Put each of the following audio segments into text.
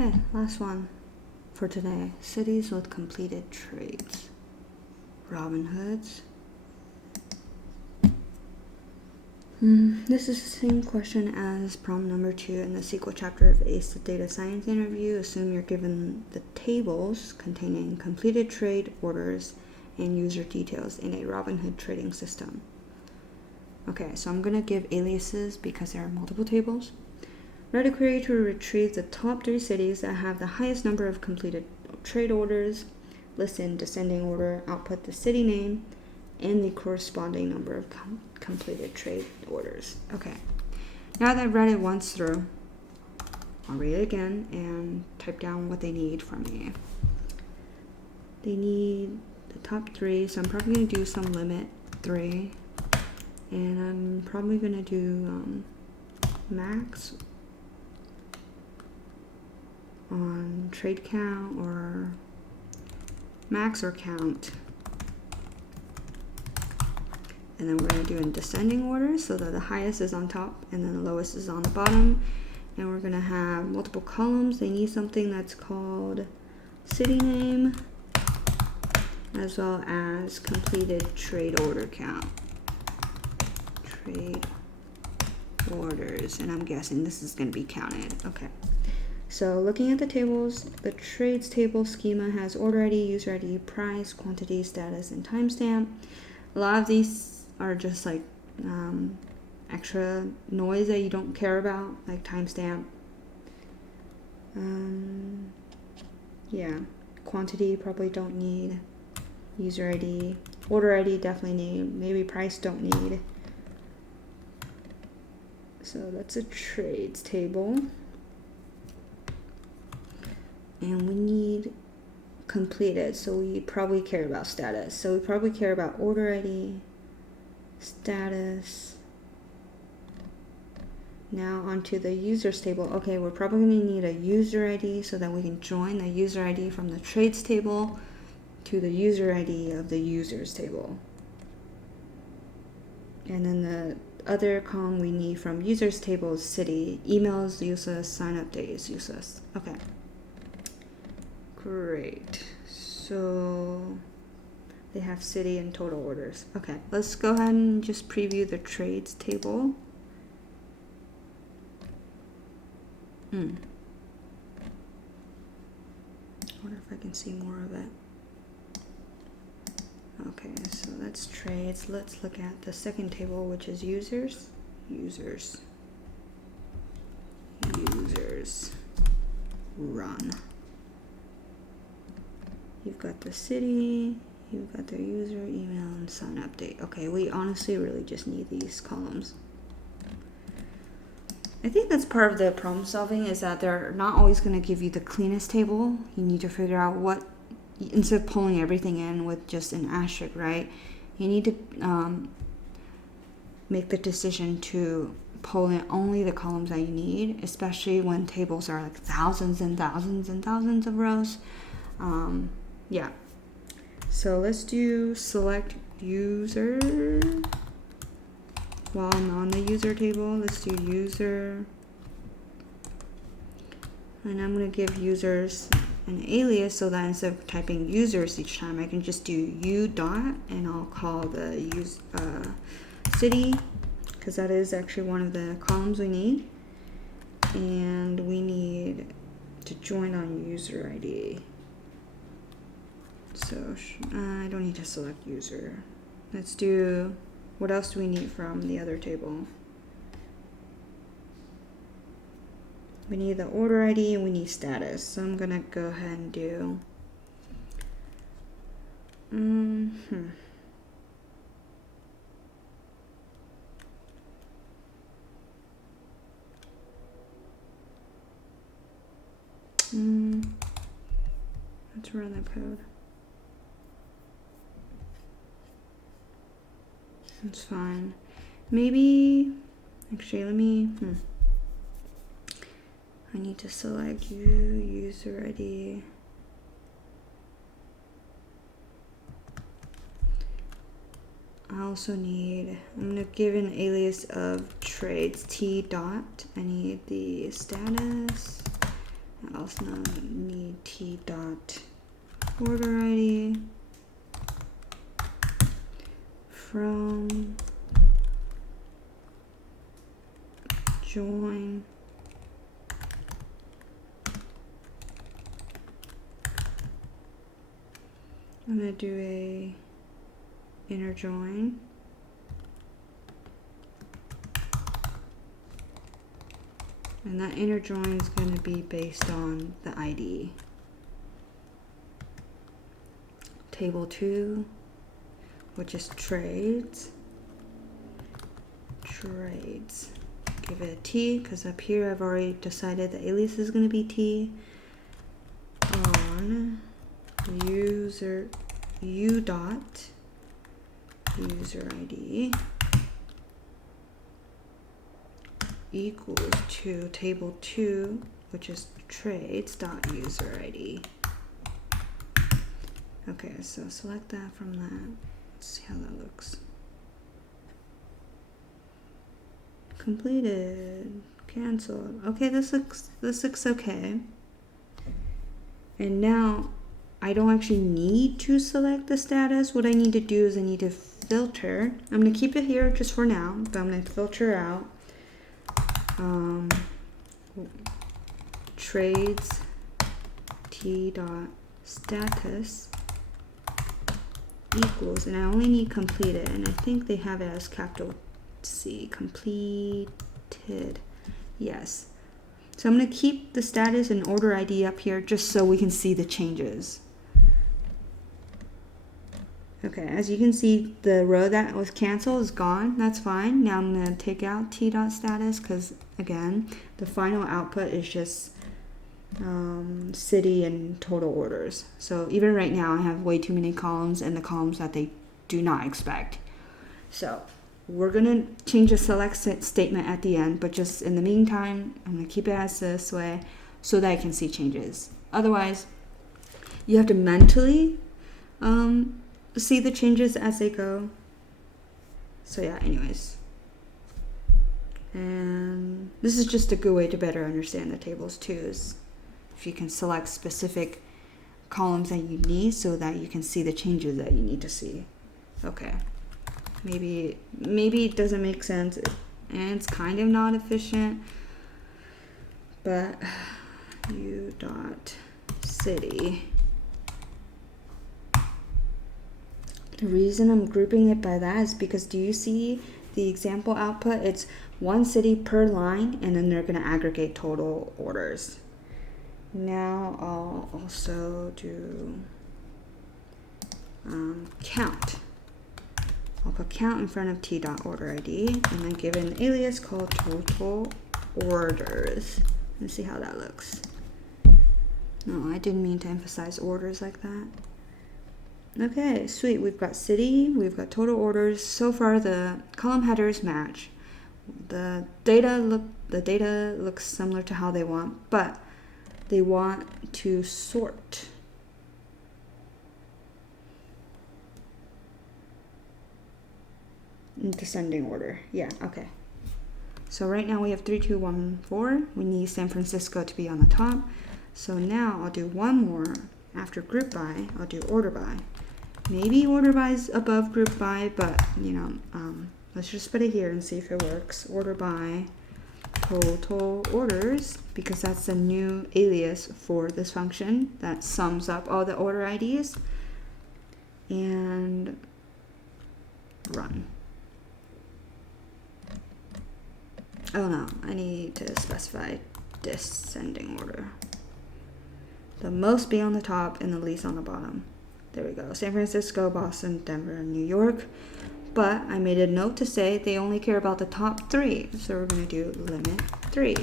Okay, last one for today. Cities with completed trades. Robinhoods. This is the same question as problem number 2 in the SQL chapter of ACE Data Science interview. Assume you're given the tables containing completed trade orders and user details in a Robinhood trading system. Okay, so I'm going to give aliases because there are multiple tables. Write a query to retrieve the top 3 cities that have the highest number of completed trade orders. List in descending order, output the city name and the corresponding number of completed trade orders. Okay, now that I've read it once through, I'll read it again and type down what they need from me. They need the top 3, so I'm probably going to do some limit 3, and I'm probably going to do max on trade count, or max or count. And then we're going to do in descending order so that the highest is on top and then the lowest is on the bottom. And we're going to have multiple columns. They need something that's called city name as well as completed trade order count. Trade orders, and I'm guessing this is going to be counted. Okay. So looking at the tables, the trades table schema has order ID, user ID, price, quantity, status, and timestamp. A lot of these are just like extra noise that you don't care about, like timestamp. Yeah, quantity probably don't need. User ID, order ID definitely need. Maybe price don't need. So that's a trades table. And we need completed, so we probably care about status. So we probably care about order ID, status. Now onto the users table. Okay, we're probably going to need a user ID so that we can join the user ID from the trades table to the user ID of the users table. And then the other column we need from users table is city. Email is useless, sign up date is useless. Okay. Great. So they have city and total orders. Okay, let's go ahead and just preview the trades table. I wonder if I can see more of it. Okay, so that's trades. Let's look at the second table, which is users. Run. You've got the city, you've got their user, email, and sign up date. Okay, we honestly really just need these columns. I think that's part of the problem solving, is that they're not always going to give you the cleanest table. You need to figure out what, instead of pulling everything in with just an asterisk, right? You need to make the decision to pull in only the columns that you need, especially when tables are like thousands and thousands and thousands of rows. Yeah, so let's do select user. While I'm on the user table, let's do user. And I'm going to give users an alias so that instead of typing users each time, I can just do u dot and I'll call the city, because that is actually one of the columns we need. And we need to join on user ID. So I don't need to select user. Let's do, what else do we need from the other table? We need the order ID and we need status. So I'm gonna go ahead and do let's run the code. That's fine. Maybe, actually, let me, I need to select user ID. I also need, I'm going to give an alias of trades T dot. I need the status I also need t dot order ID from join I'm going to do a inner join. And that inner join is going to be based on the ID. Table 2, which is trades. Trades. Give it a T, because up here I've already decided the alias is going to be T. On user u dot user ID equals to table 2, which is trades dot user ID. Okay, so select that from that. Let's see how that looks. Completed. Cancelled. Okay, this looks okay. And now I don't actually need to select the status. What I need to do is I need to filter. I'm going to keep it here just for now, but I'm going to filter out trades t dot status equals, and I only need completed, and I think they have it as capital C, completed. Yes. So I'm going to keep the status and order ID up here just so we can see the changes. Okay, as you can see, the row that was canceled is gone. That's fine. Now I'm going to take out t.status because, again, the final output is just city and total orders. So even right now, I have way too many columns and the columns that they do not expect. So we're going to change the select statement at the end, but just in the meantime, I'm going to keep it as this way so that I can see changes. Otherwise, you have to mentally see the changes as they go. So yeah, anyways. And this is just a good way to better understand the tables too, is if you can select specific columns that you need so that you can see the changes that you need to see. Okay. Maybe it doesn't make sense and it's kind of not efficient, but u dot city. The reason I'm grouping it by that is because, do you see the example output? It's one city per line, and then they're going to aggregate total orders. Now I'll also do count. I'll put count in front of t.order ID, and then give an alias called total orders. Let's see how that looks. No, I didn't mean to emphasize orders like that. Okay, sweet. We've got city, we've got total orders. So far the column headers match. The data looks similar to how they want, but they want to sort. In descending order. Yeah, okay. So right now we have 3, 2, 1, 4. We need San Francisco to be on the top. So now I'll do one more. After group by, I'll do order by. Maybe order by is above group by, but let's just put it here and see if it works. Order by total orders, because that's a new alias for this function that sums up all the order IDs. And run. Oh no, I need to specify descending order. The most be on the top and the least on the bottom. There we go. San Francisco, Boston, Denver, and New York. But I made a note to say they only care about the top 3. So we're going to do limit 3.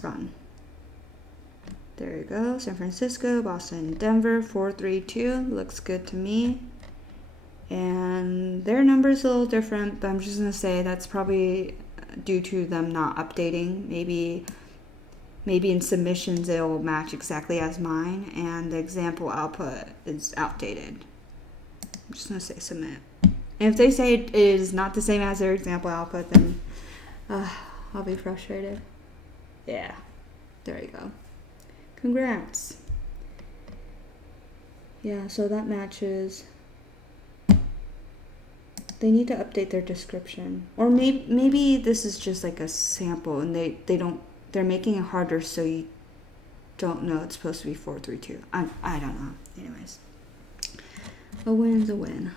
Run. There you go. San Francisco, Boston, Denver, 432. Looks good to me. And their number's a little different, but I'm just going to say that's probably due to them not updating. Maybe in submissions it'll match exactly as mine, and the example output is outdated. I'm just going to say submit. And if they say it is not the same as their example output, then I'll be frustrated. Yeah. There you go. Congrats. Yeah, so that matches. They need to update their description. Or maybe this is just like a sample and they're making it harder so you don't know it's supposed to be 432. I don't know. Anyways. A win's a win.